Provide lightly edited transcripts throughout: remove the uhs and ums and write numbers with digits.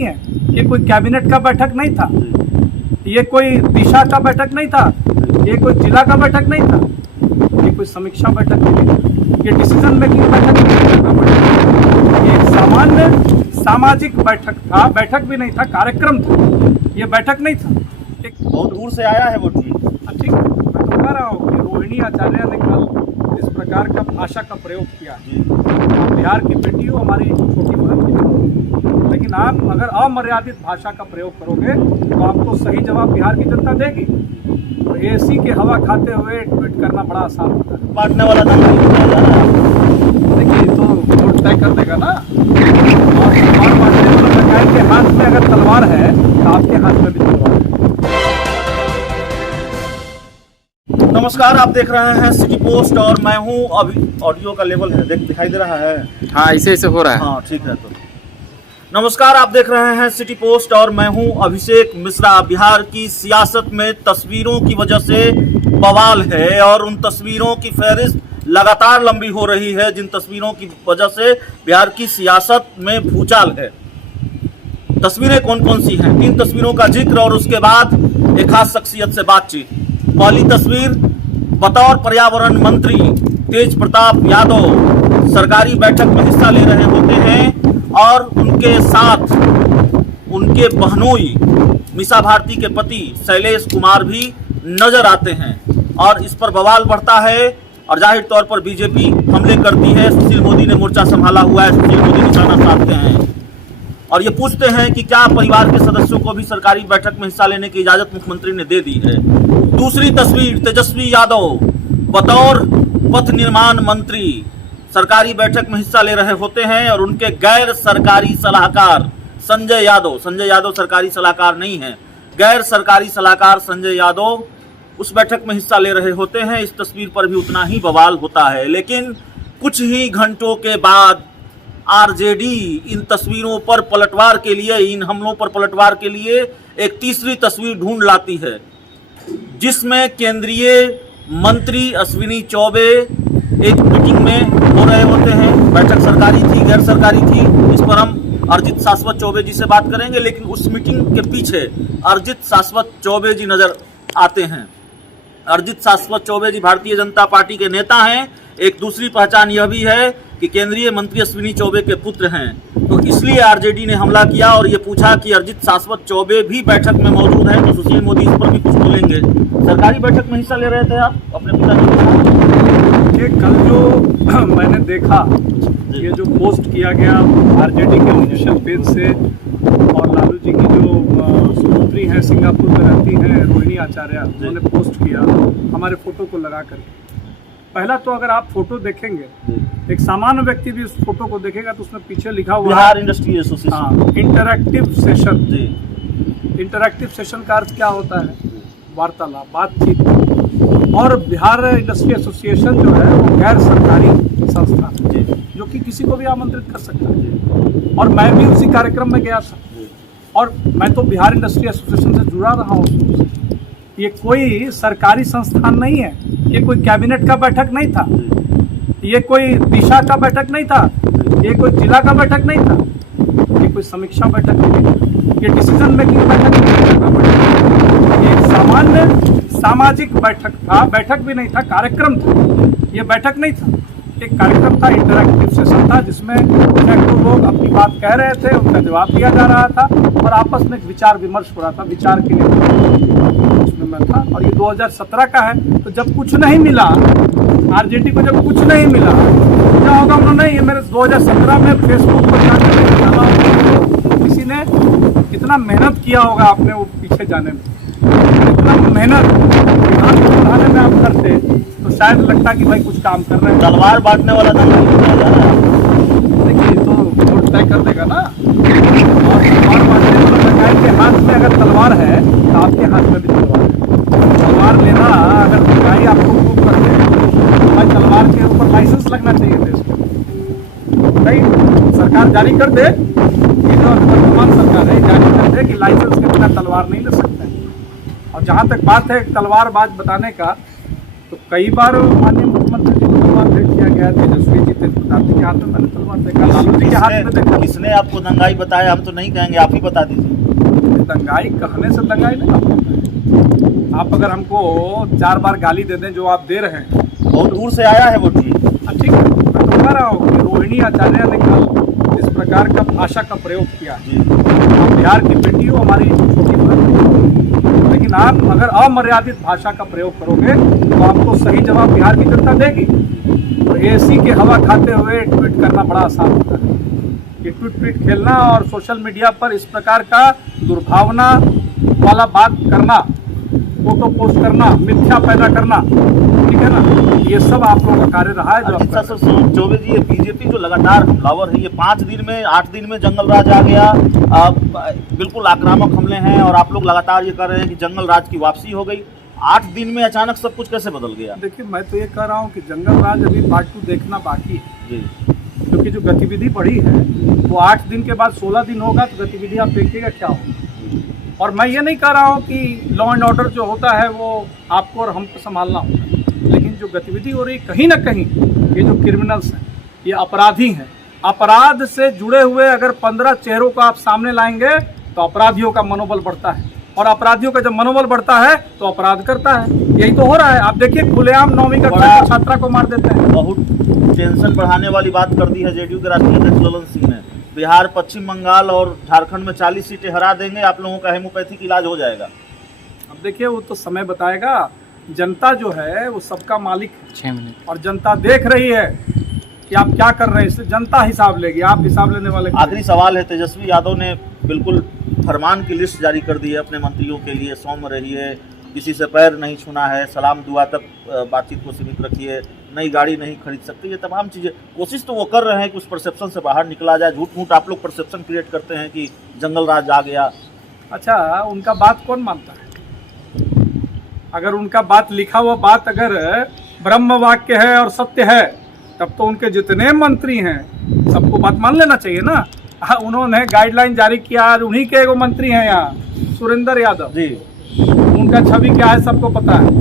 है। ये कोई कैबिनेट का बैठक नहीं था, ये कोई दिशा का बैठक नहीं था, ये कोई जिला का बैठक नहीं था, ये कोई समीक्षा बैठक नहीं था, ये डिसीजन मेकिंग बैठक नहीं था। ये एक सामान्य सामाजिक बैठक था, बैठक भी नहीं था, कार्यक्रम था, ये बैठक नहीं था। एक बहुत दूर से आया है वो ट्वीट। ठीक, मैं तो कह रहा हूँ कि रोहिणी आचार्य ने कल इस प्रकार का भाषा का प्रयोग किया है। बिहार की बेटी हो, हमारी छोटी बहन की, लेकिन आप अगर अमर्यादित भाषा का प्रयोग करोगे तो आपको सही जवाब बिहार की जनता देगी। तो एसी की हवा खाते हुए ट्वीट करना बड़ा आसान होता है। बांटने वाला दम नहीं उठाया जा रहा है। देखिए, तो वोट तय कर देगा ना। और तलवार बांटने वाला पंचायत के हाथ में अगर तलवार है तो आपके हाथ में भी तलवार है। नमस्कार, आप देख रहे हैं सिटी पोस्ट और मैं हूं अभी। ऑडियो का लेवल है, दिखाई दे रहा है। हाँ, ऐसे हो रहा है। हाँ ठीक है। तो नमस्कार, आप देख रहे हैं सिटी पोस्ट और मैं हूं अभिषेक मिश्रा। बिहार की सियासत में तस्वीरों की वजह से बवाल है और उन तस्वीरों की फहरिस्त लगातार लंबी हो रही है, जिन तस्वीरों की वजह से बिहार की सियासत में भूचाल है। तस्वीरें कौन कौन सी हैं? 3 तस्वीरों का जिक्र और उसके बाद एक खास शख्सियत से बातचीत। पहली तस्वीर, बतौर पर्यावरण मंत्री तेज प्रताप यादव सरकारी बैठक में हिस्सा ले रहे होते हैं और उनके साथ उनके बहनोई मीसा भारती के पति शैलेश कुमार भी नजर आते हैं और इस पर बवाल बढ़ता है और जाहिर तौर पर बीजेपी हमले करती है। सुशील मोदी ने मोर्चा संभाला हुआ है, सुशील मोदी निशाना साधते हैं और ये पूछते हैं कि क्या परिवार के सदस्यों को भी सरकारी बैठक में हिस्सा लेने की इजाजत मुख्यमंत्री ने दे दी है। दूसरी तस्वीर, तेजस्वी यादव बतौर पथ निर्माण मंत्री सरकारी बैठक में हिस्सा ले रहे होते हैं और उनके गैर सरकारी सलाहकार संजय यादव सरकारी सलाहकार नहीं है, गैर सरकारी सलाहकार संजय यादव उस बैठक में हिस्सा ले रहे होते हैं। इस तस्वीर पर भी उतना ही बवाल होता है, लेकिन कुछ ही घंटों के बाद आरजेडी इन तस्वीरों पर पलटवार के लिए, इन हमलों पर पलटवार के लिए एक तीसरी तस्वीर ढूंढ लाती है, जिसमें केंद्रीय मंत्री अश्विनी चौबे एक मीटिंग में हो रहे होते हैं। बैठक सरकारी थी, गैर सरकारी थी, इस पर हम अरिजीत शाश्वत चौबे जी से बात करेंगे, लेकिन उस मीटिंग के पीछे अरिजीत शाश्वत चौबे जी नजर आते हैं। अरिजीत शाश्वत चौबे जी भारतीय जनता पार्टी के नेता हैं। एक दूसरी पहचान यह भी है कि केंद्रीय मंत्री अश्विनी चौबे के पुत्र हैं, तो इसलिए आरजेडी ने हमला किया और ये पूछा कि अरिजीत शाश्वत चौबे भी बैठक में मौजूद हैं तो सुशील मोदी इस पर भी कुछ बोलेंगे। सरकारी बैठक में हिस्सा ले रहे थे आप अपने पिताजी के साथ? ये कल जो मैंने देखा, ये जो पोस्ट किया गया आरजेडी के ऑफिशियल पेज से, और लालू जी की जो सुपुत्री हैं सिंगापुर में रहती हैं रोहिणी आचार्य, उन्होंने पोस्ट किया हमारे फोटो को लगा कर। पहला तो अगर आप फोटो देखेंगे, एक सामान्य व्यक्ति भी उस फोटो को देखेगा तो उसमें पीछे लिखा हुआ Bihar industry association interactive session. Interactive session का अर्थ क्या होता है? वार्तालाप, बातचीत। और बिहार इंडस्ट्री एसोसिएशन जो है वो गैर सरकारी संस्था है जो कि किसी को भी आमंत्रित कर सकता है, और मैं भी उसी कार्यक्रम में गया था और मैं तो बिहार इंडस्ट्री एसोसिएशन से जुड़ा रहा हूँ। ये कोई सरकारी संस्थान नहीं है, ये कोई कैबिनेट का बैठक नहीं था, ये कोई दिशा का बैठक नहीं था, ये कोई जिला का बैठक नहीं था, ये कोई समीक्षा बैठक नहीं थी, ये डिसीजन मेकिंग बैठक नहीं थी। ये एक सामान्य सामाजिक बैठक था, बैठक भी नहीं था, कार्यक्रम था, ये बैठक नहीं था। एक कार्यक्रम था, इंटरैक्टिव सेशन था, जिसमें सैकड़ों लोग अपनी बात कह रहे थे, उनका जवाब दिया जा रहा था और आपस में एक विचार विमर्श हो रहा था। विचार के लिए उसमें मैं था और ये 2017 का है। तो जब कुछ नहीं मिला आरजेडी को, जब कुछ नहीं मिला तो क्या होगा? उन्होंने ये मेरे 2017 में फेसबुक पर जाकर डाला। किसी ने कितना मेहनत किया होगा आपने वो पीछे जाने में, इतना मेहनत बढ़ाने में आप करते तो शायद लगता कि भाई कुछ काम कर रहे हैं। तलवार बांटने वाला दम नहीं उठाया जा रहा है। देखिए, तो वोट तय कर देगा ना। और तलवार बांटने वाला पंचायत के हाथ में अगर तलवार है तो आपके हाथ में भी तलवार है। तलवार लेना अगर भाई आपको प्रूव कर दे तो भाई तलवार के ऊपर लाइसेंस लगना चाहिए देश को। भाई सरकार जारी कर दे, ये जो वर्तमान सरकार है जारी कर दे कि लाइसेंस के बिना तलवार नहीं ले सकते। और जहाँ तक बात है तलवारबाज बताने का, तो कई बार माननीय मुख्यमंत्री जी को तलवार भेंट किया गया। गया, तेजस्वी जी तेज प्रताप जी के हाथ में मैंने तलवार देखा, लालू जी के हाथ में देखा। किसने आपको दंगाई बताया? हम तो नहीं कहेंगे, आप ही बता दीजिए। दंगाई कहने से दंगाई नहीं होता है। आप अगर हमको 4 बार गाली दे दें जो आप दे रहे हैं, बहुत दूर से आया है वो ट्वीट। ठीक है, मैं तो कह रहा हूँ कि रोहिणी आचार्य ने कल इस प्रकार का भाषा का प्रयोग किया है। जी, आप बिहार की बेटी हो, हमारी छोटी बहन, लेकिन आप अगर अमर्यादित भाषा का प्रयोग करोगे तो आपको सही जवाब बिहार की जनता देगी। तो एसी की हवा खाते हुए ट्वीट करना बड़ा आसान होता है। ये ट्वीट खेलना और सोशल मीडिया पर इस प्रकार का दुर्भावना वाला बात करना, फोटो पोस्ट करना, मिथ्या पैदा करना, ठीक है ना, ये सब आप लोगों का कार्य रहा है। जो आप कर रहे हैं। चौबे जी, ये बीजेपी जो लगातार हमलावर है, ये 5 दिन में 8 दिन में जंगल राज आ गया, बिल्कुल आक्रामक हमले हैं और आप लोग लगातार ये कर रहे हैं कि जंगल राज की वापसी हो गई। 8 दिन में अचानक सब कुछ कैसे बदल गया? देखिए, मैं तो ये कह रहा हूँ कि जंगल राज अभी पार्ट 2 देखना बाकी है, जी, क्योंकि जो गतिविधि बढ़ी है वो 8 दिन के बाद 16 दिन होगा, तो गतिविधि आप देखिएगा क्या होगा। और मैं ये नहीं कह रहा हूँ कि लॉ एंड ऑर्डर जो होता है वो आपको और हमको संभालना होता है, लेकिन जो गतिविधि हो रही कहीं ना कहीं, ये जो क्रिमिनल्स हैं, ये अपराधी हैं, अपराध से जुड़े हुए अगर 15 चेहरों को आप सामने लाएंगे तो अपराधियों का मनोबल बढ़ता है, और अपराधियों का जब मनोबल बढ़ता है तो अपराध करता है। यही तो हो रहा है। आप देखिए, खुलेआम 9वीं कक्षा की छात्रा को मार देते हैं। बहुत टेंशन बढ़ाने वाली बात कर दी है जेडीयू के राष्ट्रीय अध्यक्ष ललन सिंह ने। बिहार, पश्चिम बंगाल और झारखंड में 40 सीटें हरा देंगे, आप लोगों का हेमोपैथिक इलाज हो जाएगा। अब देखिए, वो तो समय बताएगा। जनता जो है वो सबका मालिक है, 6 मिनट, और जनता देख रही है कि आप क्या कर रहे हैं। इससे जनता हिसाब लेगी, आप हिसाब लेने वाले। आखिरी सवाल है, तेजस्वी यादव ने बिल्कुल फरमान की लिस्ट जारी कर दी है अपने मंत्रियों के लिए। सौम्य रहिए, किसी से पैर नहीं छूना है, सलाम दुआ तक बातचीत को सीमित रखिए, नई गाड़ी नहीं खरीद सकते, ये तमाम चीज़ें। कोशिश तो वो कर रहे हैं कि उस परसेप्शन से बाहर निकला जाए। झूठ मूठ आप लोग परसेप्शन क्रिएट करते हैं कि जंगल राज आ गया। अच्छा, उनका बात कौन मानता है? अगर उनका बात, लिखा हुआ बात अगर ब्रह्म वाक्य है और सत्य है, तब तो उनके जितने मंत्री हैं सबको बात मान लेना चाहिए ना। उन्होंने गाइडलाइन जारी किया, आज उन्हीं के एगो मंत्री हैं यहाँ, सुरेंद्र यादव जी, उनका छवि क्या है सबको पता है।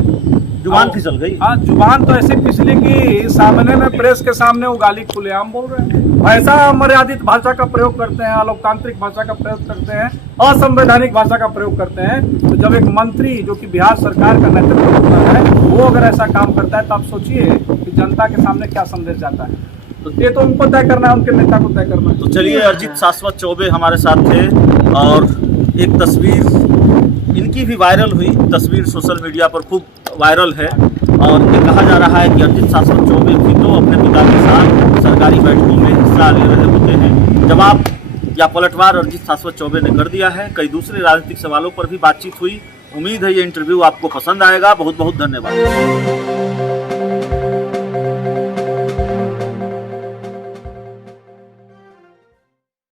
जुबान फिसल गई। हाँ, जुबान तो ऐसी फिसली कि सामने में, प्रेस के सामने वो गाली खुलेआम बोल रहे हैं। ऐसा अमर्यादित भाषा का प्रयोग करते हैं, अलोकतांत्रिक भाषा का प्रयोग करते हैं, असंवैधानिक भाषा का प्रयोग करते हैं। तो जब एक मंत्री जो कि बिहार सरकार का नेतृत्व करता है, वो अगर ऐसा काम करता है, तो आप सोचिए कि जनता के सामने क्या संदेश जाता है। तो ये तो उनको तय करना है, उनके नेता को तय करना है। तो चलिए, अरिजीत शाश्वत चौबे हमारे साथ थे और एक तस्वीर इनकी भी वायरल हुई। तस्वीर सोशल मीडिया पर खूब वायरल है और ये कहा जा रहा है कि अरिजीत शाश्वत चौबे भी तो अपने पिता के साथ सरकारी बैठकों में हिस्सा ले रहे होते हैं। जवाब या पलटवार अरिजीत शाश्वत चौबे ने कर दिया है। कई दूसरे राजनीतिक सवालों पर भी बातचीत हुई। उम्मीद है ये इंटरव्यू आपको पसंद आएगा। बहुत बहुत धन्यवाद।